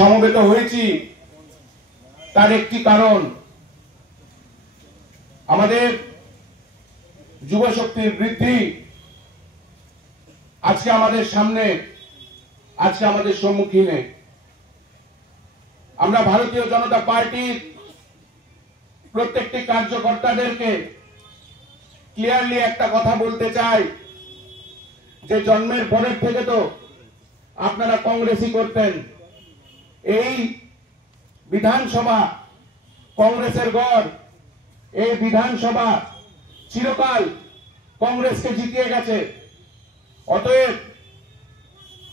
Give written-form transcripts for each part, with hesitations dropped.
সমবেত হয়েছি তার একটি কারণ আমাদের যুব শক্তির বৃদ্ধি আজকে আমাদের সামনে, আজকে আমাদের সম্মুখীনে। আমরা ভারতীয় জনতা পার্টির প্রত্যেকটি কার্যকর্তাদেরকে ক্লিয়ারলি একটা কথা বলতে চাই যে জন্মের পরের থেকে তো আপনারা কংগ্রেসই করতেন। এই বিধানসভা কংগ্রেসের গড়, এই বিধানসভা চিরকাল কংগ্রেসকে জিতিয়ে গেছে। অতএব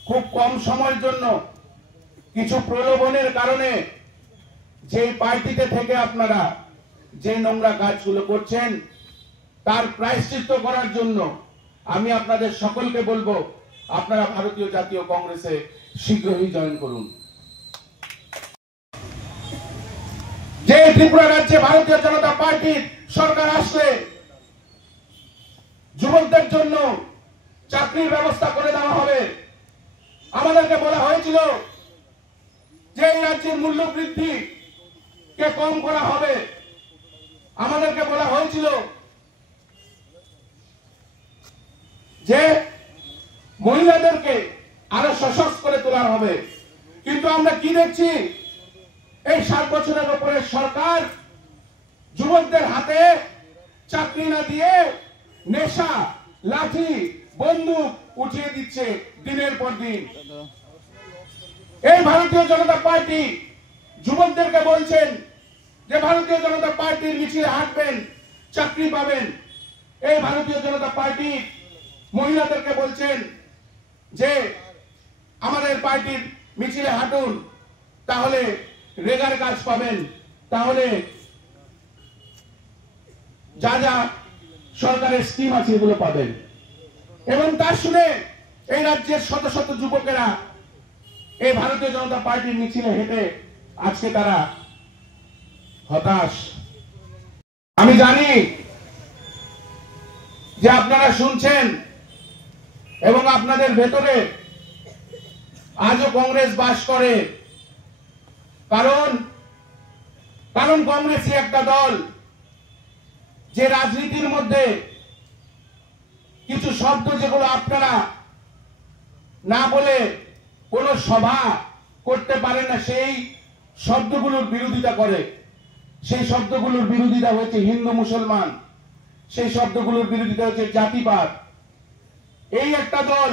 খুব কম সময়ের জন্য কিছু প্রলোভনের কারণে যে পার্টিতে থেকে আপনারা যে নোংরা কাজগুলো করছেন তার প্রায়শ্চিত্ত করার জন্য আমি আপনাদের সকলকে বলবো আপনারা ভারতীয় জাতীয় কংগ্রেসে শীঘ্রই জয়েন করুন। যে ত্রিপুরা রাজ্যে ভারতীয় জনতা পার্টির সরকার আসলে যুবকদের জন্য চাকরির ব্যবস্থা করে দেওয়া হবে। আমাদেরকে বলা হয়েছিল যে এই রাজ্যের মূল্য বৃদ্ধি কে কম করা হবে। আমাদেরকে বলা হয়েছিল যে মহিলাদেরকে আরো সশক্ত করে তোলা হবে। কিন্তু আমরা কি দেখছি, এই 7 বছরের উপরে সরকার যুবকদের হাতে চাকরি না দিয়ে নেশা, লাঠি, বন্দুক উঠিয়ে দিচ্ছে দিনের পর দিন। এই ভারতীয় জনতা পার্টি যুবকদেরকে বলছেন যে ভারতীয় জনতা পার্টির মিছিলে হাঁটবেন, চাকরি পাবেন। এই ভারতীয় জনতা পার্টি মহিলাদেরকে বলছেন যে আমাদের পার্টির মিছিলে হাঁটুন, তাহলে রেগার কাজ পাবেন, তাহলে যা যা সরকারের স্কিম আছে এগুলো পাবেন। এবং তা শুনে এই রাজ্যের শত শত যুবকেরা এই ভারতীয় জনতা পার্টির মিছিলে হেঁটে আজকে তারা হতাশ। আমি জানি যে আপনারা শুনছেন এবং আপনাদের ভেতরে আজও কংগ্রেস বাস করে। কারণ কংগ্রেসই একটা দল যে রাজনীতির মধ্যে কিছু শব্দ যেগুলো আপনারা না বলে কোনো সভা করতে পারে না, সেই শব্দগুলোর বিরোধিতা করে। সেই শব্দগুলোর বিরোধিতা হচ্ছে হিন্দু মুসলমান, সেই শব্দগুলোর বিরোধিতা হচ্ছে জাতিবাদ। এই একটা দল,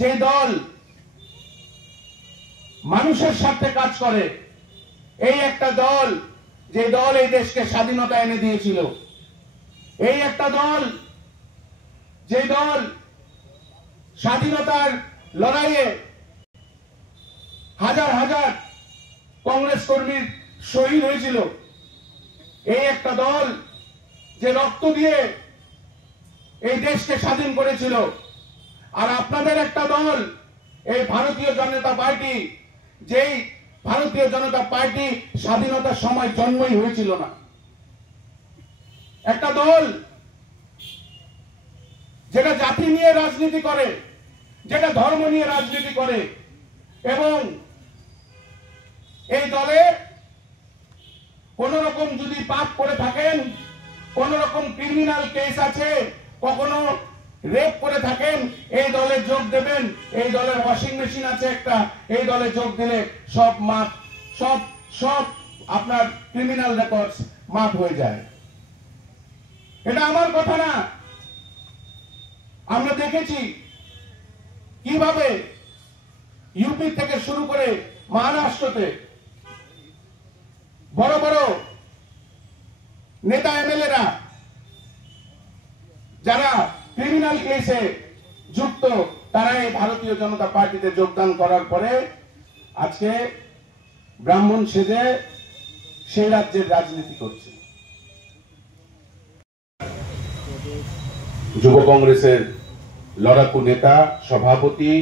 যে দল মানুষের স্বার্থে কাজ করে, এই একটা দল যে দল এই দেশকে স্বাধীনতা এনে দিয়েছিল, এই একটা দল যে দল স্বাধীনতার লড়াইয়ে হাজার হাজার কংগ্রেস কর্মীর শহীদ হয়েছিল, এই একটা দল যে রক্ত দিয়ে এই দেশকে স্বাধীন করেছিল। আর আপনাদের একটা দল এই ভারতীয় জনতা পার্টি, যেই ভারতীয় জনতা পার্টি স্বাধীনতার সময় জন্মই হয়েছিল না। একটা দল যেটা জাতি নিয়ে রাজনীতি করে, যেটা ধর্ম নিয়ে রাজনীতি করে, এবং এই দলে কোন রকম যদি পাপ করে থাকেন, কোন রকম ক্রিমিনাল কেস আছে, কখনো রেপ করে থাকেন, এই দলে যোগ দেবেন। এই দলের ওয়াশিং মেশিন আছে একটা, এই দলে যোগ দিলে সব মাপ, সব আপনার ক্রিমিনাল রেকর্ডস মাপ হয়ে যায়। এটা আমার কথা না, আমরা দেখেছি কিভাবে ইউপি থেকে শুরু করে মহারাষ্ট্রতে বড় বড় নেতা এমএলএরা যারা ক্রিমিনাল কেসে যুক্ত, তারা এই ভারতীয় জনতা পার্টিতে যোগদান করার পরে আজকে ব্রাহ্মণ সেজে সেই রাজ্যের রাজনীতি করছে। যুব কংগ্রেসের লড়াকু নেতা সভাপতি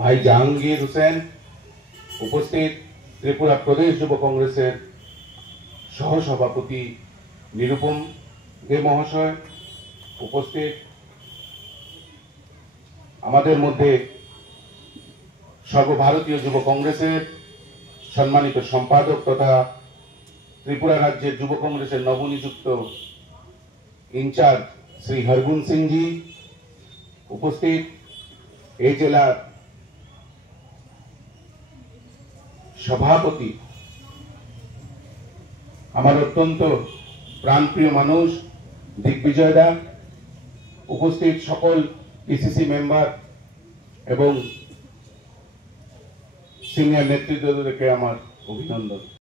ভাই জাহাঙ্গীর হোসেন উপস্থিত, ত্রিপুরা প্রদেশ যুব কংগ্রেসের সহসভাপতি নিরুপম দে মহাশয় উপস্থিত, আমাদের মধ্যে সর্বভারতীয় যুব কংগ্রেসের সম্মানিত সম্পাদক তথা ত্রিপুরা রাজ্যের যুব কংগ্রেসের নবনিযুক্ত ইনচার্জ শ্রী হরগুন সিংজি উপস্থিত, এই জেলার সভাপতি, আমার অত্যন্ত প্রাণপ্রিয় মানুষ দিগ্বিজয় দা, উপস্থিত সকল পিসিসি মেম্বার এবং সিনিয়র নেতৃত্বদেরকে আমার অভিনন্দন।